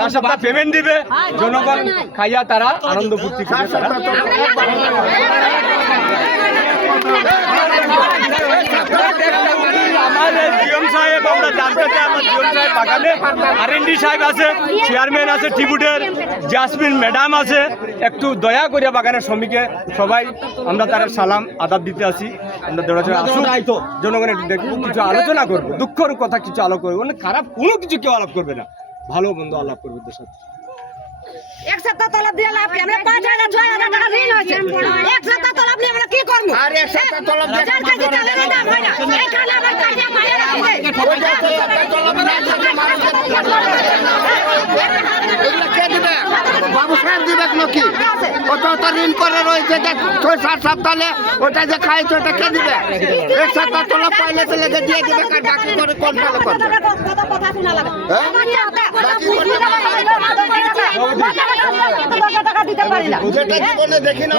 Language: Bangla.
4 সপ্তাহ পেমেন্ট দিবে, জনগণ খাইয়া তারা আনন্দ ফুর্তি করবে। আমাদের জিএম সাহেব, আমরা জানতে চাই, আমার জিএম সাহেব বাগানে আরএনডি সাহেব আছে, চেয়ারম্যান আছে টিবুটের, জাসমিন ম্যাডাম আছে, একটু দয়া করে বাগানের শ্রমিকে সবাই আমরা তার সালাম আদাব দিতে আসি। আমরা জনগণের কিছু আলোচনা করবো, দুঃখের কথা কিছু আলাপ করবো, মানে খারাপ কোনো কিছু কেউ আলাপ করবে না, ভালো বন্ধু আলাপ করবে ওদের সাথে। এক সপ্তাহ তলব দিয়ে লাভ কি? আমরা 5,000 6,000 টাকা ঋণ হয়েছে। এক সপ্তাহ তলব নিয়ে আমরা কি করবো? আর এক সপ্তাহ তলব দিয়ে 4 কেজি চালের দাম হয় না। এখানে আমার কাজে বাইরে রাখছে। কে দিবে? বাবু সাহেব দিবে নাকি? ওটা তো ঋণ করে রয়েছে যে 6-7 সপ্তাহে ওটা যে খাইছে ওটা কে দিবে? এক সপ্তাহ তলব পাইলে তো লেগে দিয়ে দিবে, আর বাকি করে কোন ভালো করবে? কথা শোনা লাগে। হ্যাঁ? আমার টাকা দিতে পারি না। যেটা জীবনে দেখি না